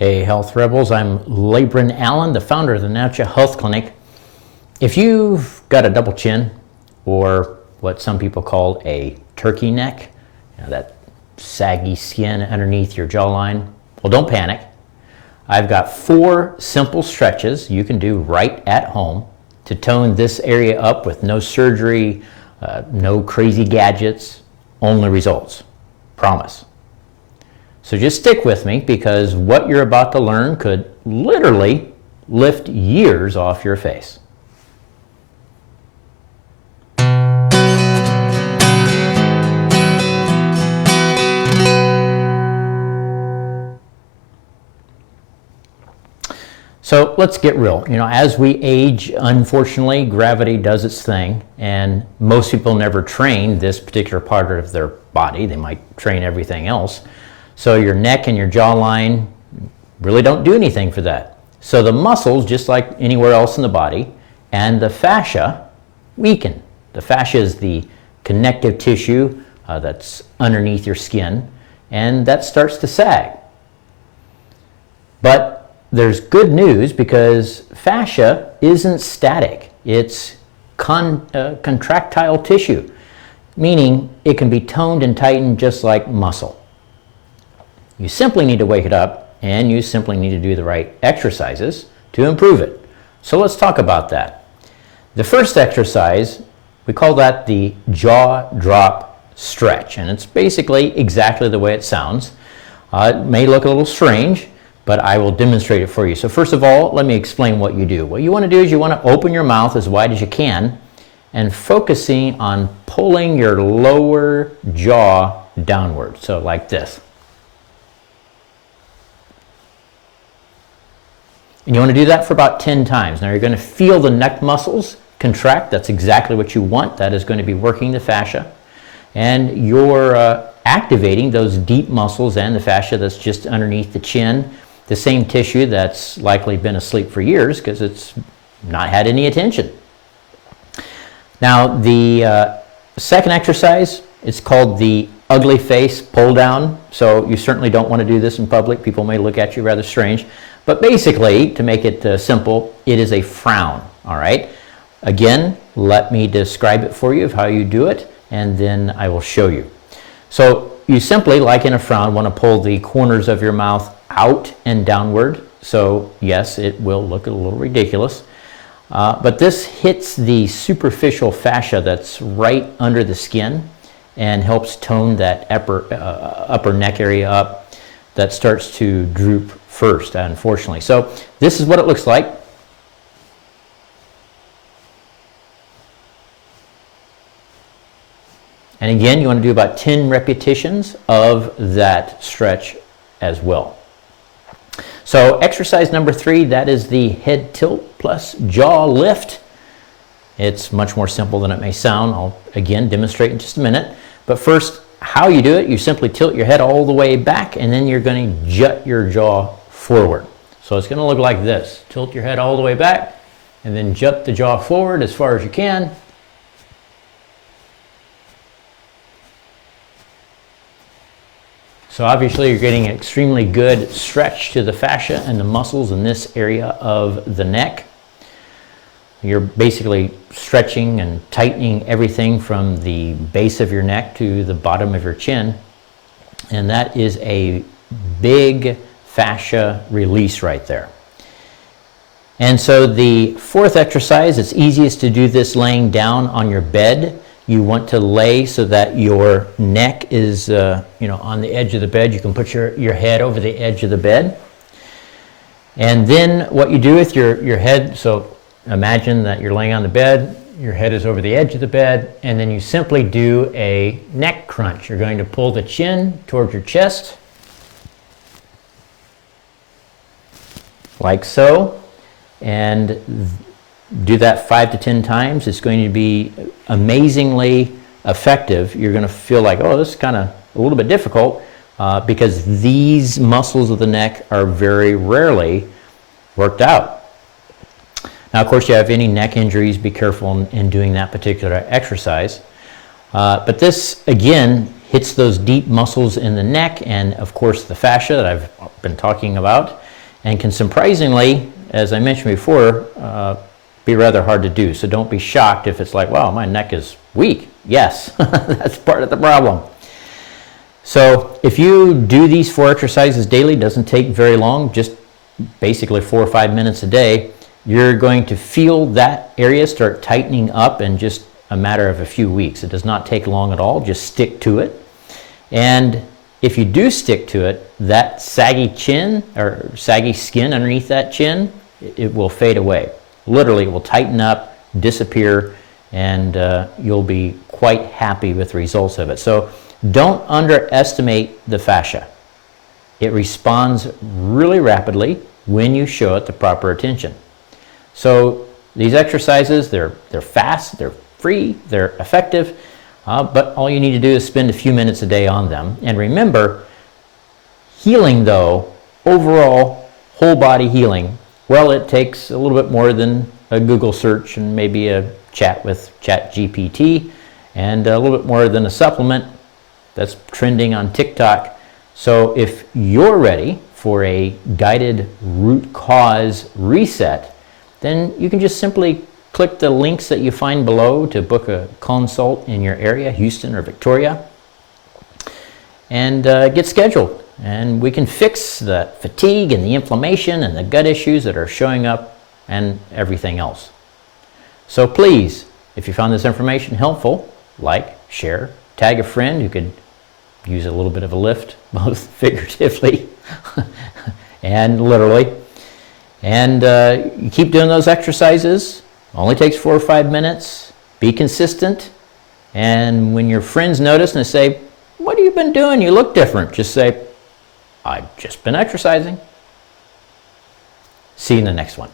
Hey Health Rebels, I'm Labron Allen, the founder of the Natural Health Clinic. If you've got a double chin, or what some people call a turkey neck, that saggy skin underneath your jawline, well, don't panic. I've got 4 simple stretches you can do right at home to tone this area up with no surgery, no crazy gadgets, only results. Promise. So just stick with me, because what you're about to learn could literally lift years off your face. So let's get real. As we age, unfortunately, gravity does its thing, and most people never train this particular part of their body. They might train everything else. So your neck and your jawline really don't do anything for that. So the muscles, just like anywhere else in the body, and the fascia weaken. The fascia is the connective tissue that's underneath your skin, and that starts to sag. But there's good news, because fascia isn't static. It's contractile tissue, meaning it can be toned and tightened just like muscle. You simply need to wake it up, and you simply need to do the right exercises to improve it. So let's talk about that. The first exercise, we call that the jaw drop stretch, and it's basically exactly the way it sounds. It may look a little strange, but I will demonstrate it for you. So first of all, let me explain what you do. What you want to do is you want to open your mouth as wide as you can and focusing on pulling your lower jaw downward. So like this. And you want to do that for about 10 times. Now you're going to feel the neck muscles contract. That's exactly what you want. That is going to be working the fascia. And you're activating those deep muscles and the fascia that's just underneath the chin, the same tissue that's likely been asleep for years because it's not had any attention. Now the second exercise, it's called the ugly face pull down. So you certainly don't want to do this in public. People may look at you rather strange. But basically, to make it simple, it is a frown, all right? Again, let me describe it for you of how you do it, and then I will show you. So you simply, like in a frown, want to pull the corners of your mouth out and downward. So yes, it will look a little ridiculous. But this hits the superficial fascia that's right under the skin and helps tone that upper neck area up that starts to droop first, unfortunately. So this is what it looks like. And again, you want to do about 10 repetitions of that stretch as well. So exercise number 3, that is the head tilt plus jaw lift. It's much more simple than it may sound. I'll again demonstrate in just a minute. But first, how you do it, you simply tilt your head all the way back, and then you're going to jut your jaw forward. So it's going to look like this. Tilt your head all the way back, and then jut the jaw forward as far as you can. So obviously you're getting an extremely good stretch to the fascia and the muscles in this area of the neck. You're basically stretching and tightening everything from the base of your neck to the bottom of your chin. And that is a big fascia release right there. And so the fourth exercise, it's easiest to do this laying down on your bed. You want to lay so that your neck is on the edge of the bed. You can put your head over the edge of the bed. And then what you do with your head, so imagine that you're laying on the bed, your head is over the edge of the bed, and then you simply do a neck crunch. You're going to pull the chin towards your chest, like so, and do that 5 to 10 times. It's going to be amazingly effective. You're going to feel like, oh, this is kind of a little bit difficult because these muscles of the neck are very rarely worked out. Now, of course, you have any neck injuries, be careful in doing that particular exercise. But this, again, hits those deep muscles in the neck and, of course, the fascia that I've been talking about, and can surprisingly, as I mentioned before, be rather hard to do. So don't be shocked if it's like, wow, my neck is weak. Yes, that's part of the problem. So if you do these 4 exercises daily, doesn't take very long, just basically 4 or 5 minutes a day, you're going to feel that area start tightening up in just a matter of a few weeks. It does not take long at all. Just stick to it. And if you do stick to it, that saggy chin or saggy skin underneath that chin, it will fade away. Literally, it will tighten up, disappear, and you'll be quite happy with the results of it. So don't underestimate the fascia. It responds really rapidly when you show it the proper attention. So these exercises, they're fast, they're free, they're effective, but all you need to do is spend a few minutes a day on them. And remember, healing though, overall whole body healing, well, it takes a little bit more than a Google search and maybe a chat with ChatGPT, and a little bit more than a supplement that's trending on TikTok. So if you're ready for a guided root cause reset, then you can just simply click the links that you find below to book a consult in your area, Houston or Victoria, and get scheduled. And we can fix the fatigue and the inflammation and the gut issues that are showing up and everything else. So please, if you found this information helpful, like, share, tag a friend who could use a little bit of a lift, both figuratively and literally. And you keep doing those exercises. Only takes 4 or 5 minutes. Be consistent. And when your friends notice and they say, "What have you been doing? You look different," just say, "I've just been exercising." See you in the next one.